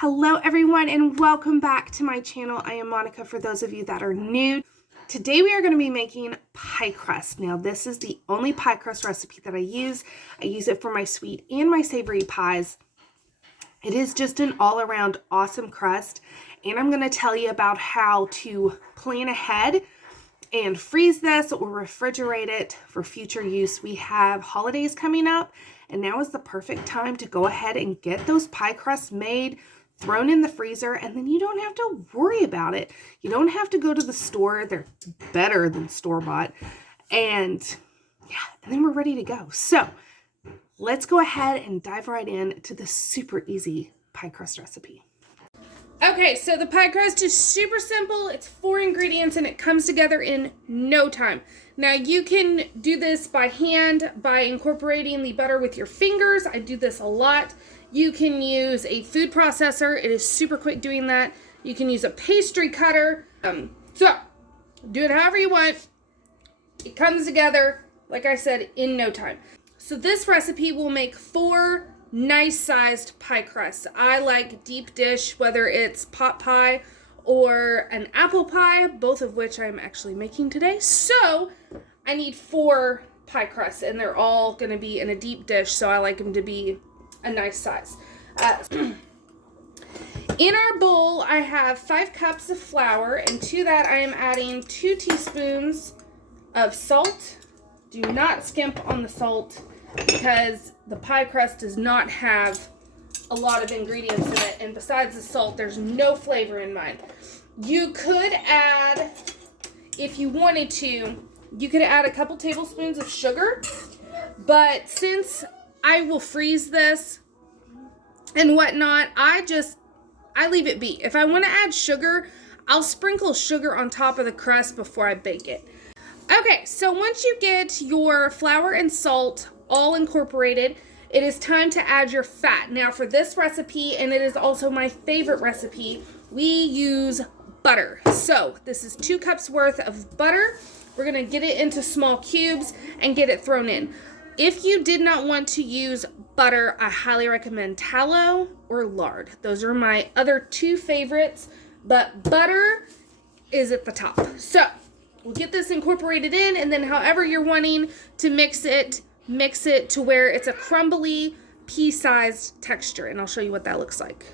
Hello everyone and welcome back to my channel. I am Monica for those of you that are new. Today we are going to be making pie crust. Now this is the only pie crust recipe that I use. I use it for my sweet and my savory pies. It is just an all-around awesome crust, and I'm going to tell you about how to plan ahead and freeze this or refrigerate it for future use. We have holidays coming up, and now is the perfect time to go ahead and get those pie crusts made, thrown in the freezer, and then you don't have to worry about it. You don't have to go to the store. They're better than store-bought. And yeah, and then we're ready to go. So let's go ahead and dive right in to the super easy pie crust recipe. Okay, so the pie crust is super simple. It's 4 ingredients and it comes together in no time. Now you can do this by hand by incorporating the butter with your fingers. I do this a lot. You can use a food processor. It is super quick doing that. You can use a pastry cutter. So do it however you want. It comes together, like I said, in no time. So this recipe will make 4 nice sized pie crusts. I like deep dish, whether it's pot pie or an apple pie, both of which I'm actually making today. So I need 4 pie crusts and they're all going to be in a deep dish, so I like them to be a nice size. In our bowl I have 5 cups of flour, and to that I am adding 2 teaspoons of salt. Do not skimp on the salt because the pie crust does not have a lot of ingredients in it, and besides the salt there's no flavor in mine. You could add, if you wanted to, you could add a couple tablespoons of sugar, but since I will freeze this and whatnot, I leave it be. If I want to add sugar, I'll sprinkle sugar on top of the crust before I bake it. Okay, so once you get your flour and salt all incorporated, it is time to add your fat. Now for this recipe, and it is also my favorite recipe, we use butter. So this is 2 cups worth of butter. We're gonna get it into small cubes and get it thrown in. If you did not want to use butter, I highly recommend tallow or lard. Those are my other 2 favorites, but butter is at the top. So we'll get this incorporated in, and then however you're wanting to mix it to where it's a crumbly, pea-sized texture, and I'll show you what that looks like.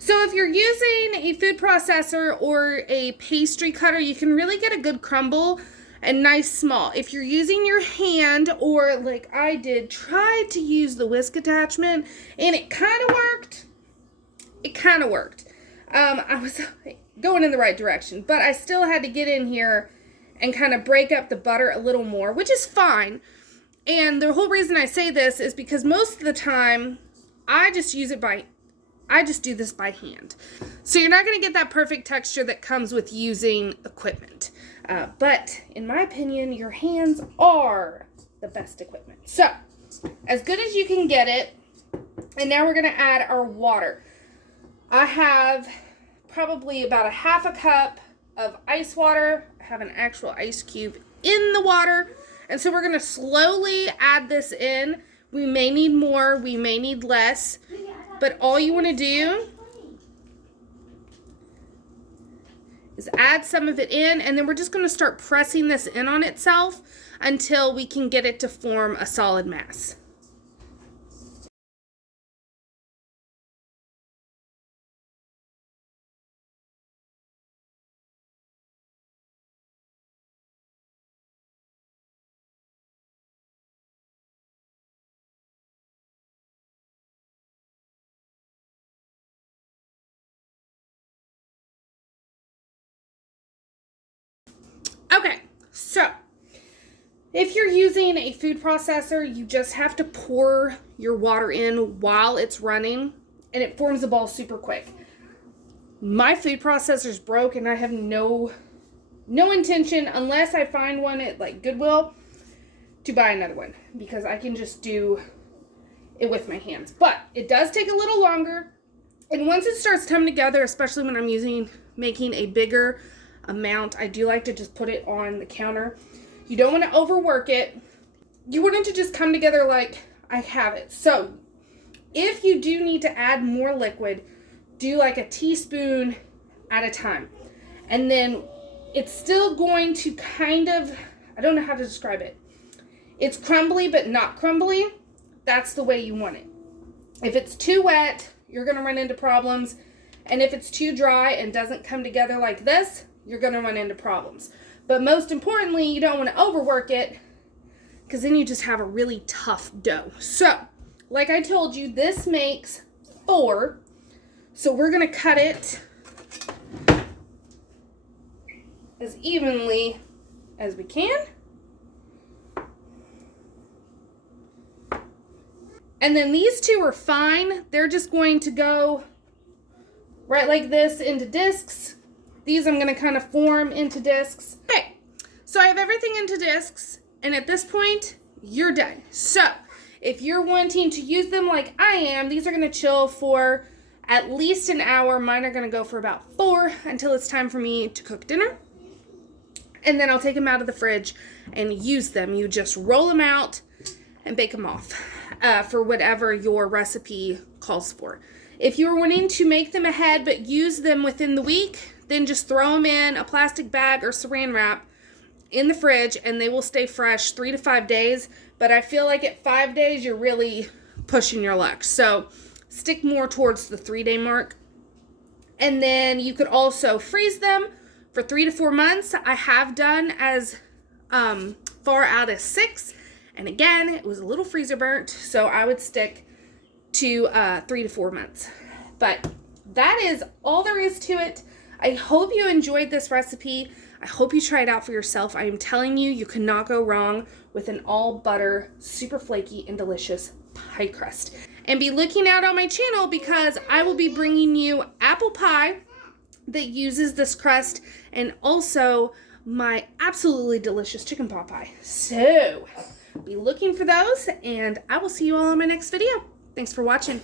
So if you're using a food processor or a pastry cutter, you can really get a good crumble and nice small. If you're using your hand, or like I did, try to use the whisk attachment, and it kind of worked. I was going in the right direction, but I still had to get in here and kind of break up the butter a little more, which is fine. And the whole reason I say this is because most of the time I just do this by hand. So you're not going to get that perfect texture that comes with using equipment. But in my opinion, your hands are the best equipment. So as good as you can get it. And now we're going to add our water. I have probably about a half a cup of ice water. I have an actual ice cube in the water. And so we're going to slowly add this in. We may need more, we may need less. But all you want to do is add some of it in, and then we're just going to start pressing this in on itself until we can get it to form a solid mass. Okay, so if you're using a food processor, you just have to pour your water in while it's running, and it forms a ball super quick. My food processor's broke, and I have no intention, unless I find one at like Goodwill, to buy another one, because I can just do it with my hands. But it does take a little longer, and once it starts coming together, especially when I'm making a bigger amount. I do like to just put it on the counter. You don't want to overwork it. You want it to just come together like I have it. So if you do need to add more liquid, do like a teaspoon at a time. And then it's still going to kind of, I don't know how to describe it. It's crumbly, but not crumbly. That's the way you want it. If it's too wet, you're going to run into problems. And if it's too dry and doesn't come together like this, you're going to run into problems. But most importantly, you don't want to overwork it, because then you just have a really tough dough. So, like I told you, this makes 4. So we're going to cut it as evenly as we can. And then these 2 are fine. They're just going to go right like this into discs. These I'm going to kind of form into discs. Okay, so I have everything into discs, and at this point, you're done. So if you're wanting to use them like I am, these are going to chill for at least an hour. Mine are going to go for about 4 until it's time for me to cook dinner. And then I'll take them out of the fridge and use them. You just roll them out and bake them off for whatever your recipe calls for. If you're wanting to make them ahead but use them within the week, then just throw them in a plastic bag or saran wrap in the fridge, and they will stay fresh 3 to 5 days. But I feel like at 5 days, you're really pushing your luck. So stick more towards the 3-day mark. And then you could also freeze them for 3 to 4 months. I have done as far out as 6. And again, it was a little freezer burnt, so I would stick to 3 to 4 months. But that is all there is to it. I hope you enjoyed this recipe. I hope you try it out for yourself. I am telling you, you cannot go wrong with an all butter, super flaky and delicious pie crust. And be looking out on my channel, because I will be bringing you apple pie that uses this crust, and also my absolutely delicious chicken pot pie. So be looking for those, and I will see you all in my next video. Thanks for watching.